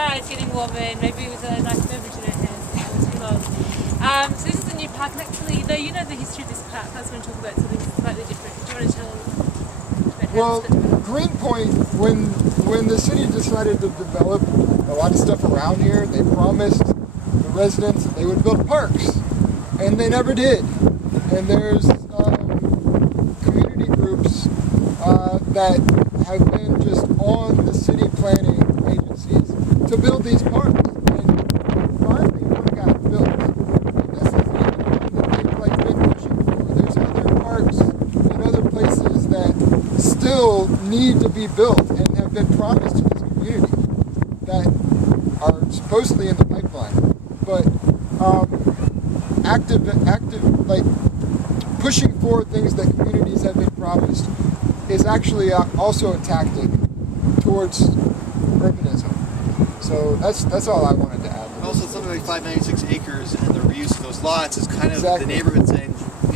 Hi, it's getting warmer and maybe with a nice beverage in our hands. It's too long. So this is a new park, and actually, though you know the history of this park, I was going to talk about something slightly different. Do you want to tell about how Well, it's developed? Greenpoint, when the city decided to develop a lot of stuff around here, they promised the residents that they would build parks, and they never did. And there's community groups that have been just on the city planning agencies to build these parks, and finally one got built. And this is even one that they've been pushing for. There's other parks in other places that still need to be built and have been promised to this community that are supposedly in the pipeline. But active pushing for things that communities have been promised is actually also a tactic towards urbanism. So that's all I wanted to add. And also something like 596 acres and the reuse of those lots is kind of Exactly. the neighborhood saying,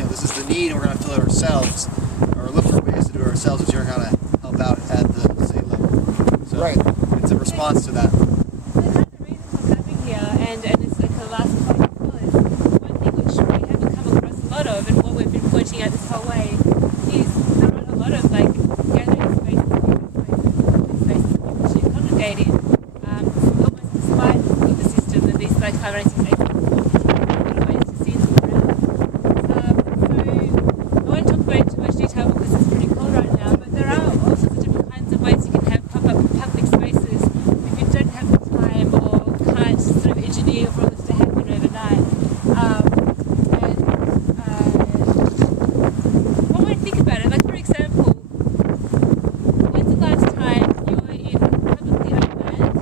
this is the need and we're going to fill it ourselves, or look for ways to do it ourselves if you're going to help out at the state level. So Right. It's a response to that. So kind of the reason for coming here, and it's like the last point as well, is one thing which we haven't come across a lot of, and what we've been pointing out this whole way, is there are a lot of gathering spaces, spaces that people should congregate in, almost despite the system that these 596 acres ways to see them around. So I won't talk about it in too much detail because it's pretty cold right now, but there are all sorts of different kinds of ways you can have pop-up public spaces if you don't have the time or can't sort of engineer for this to happen overnight. What would I think about it? Like, for example, when's the last time you were in publicly owned land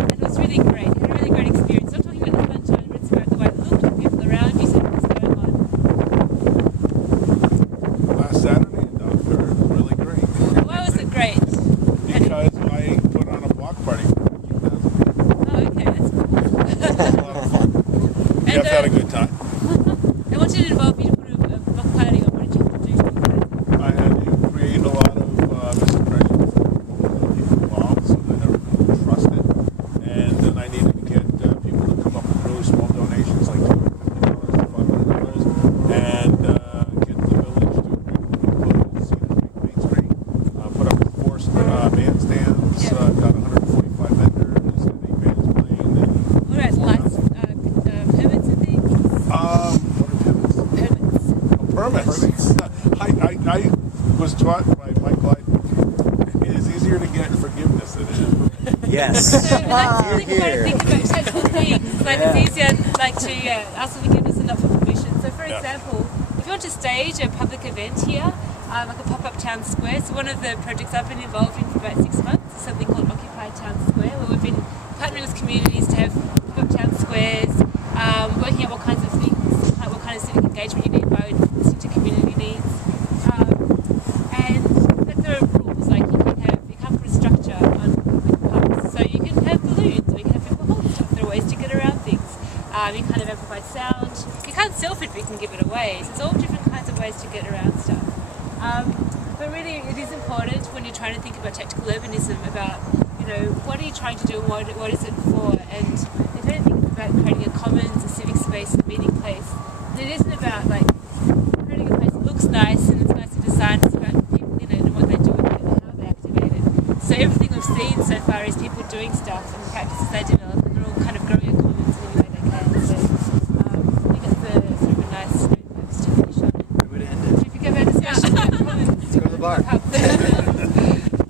and it was really great? You had a really great experience. I'm talking about the sunshine, but it's about the way it looked, the people around you, something was going on. Last Saturday in Doctor, it was really great. Why was it great? Because I put on a block party for 50,000 people. Oh, okay, that's cool. It was a lot of fun. We have had a good time. And what did it involve you to put a block party on? What did you have to do to organize it? I had to create a lot of misimpressions that were people involved so that everyone would trust it. And then I needed to get people to come up with really small donations, like $250 to $500, and get the village to agree to close Main Street, put up 4 bandstands, got 145 vendors, and 8 bands playing. And What about lights, permits and things? what are pivots? Permits. Permits. I was taught by Mike Glide, it is easier to get forgiveness than it is permits. Yes. So that's something you want to think about technical things. Like it's easier to ask for forgiveness and not for permission. So for example, if you want to stage a public event here, like a pop-up town square, so one of the projects I've been involved in for about 6 months is something called Occupy Town Square, where we've been partnering with communities to have pop-up town squares, working out what kinds of things, what kind of civic engagement you need by listening to community needs. And there are rules, like you can't put a structure on public parks, so you can have balloons, or you can have people hold stuff. There are ways to get around things. You kind of amplify sound. You can't self it, but you can give it away. So there's all different kinds of ways to get around stuff. But really, it is important when you're trying to think about tactical urbanism about, what are you trying to do and what is it for? And if anything, it's about creating a commons, a civic space, a meeting place. And it isn't about creating a place that looks nice and it's nice to design. It's about the people in it and what they do with it and how they activate it. So everything we've seen so far is people doing stuff and the practices they do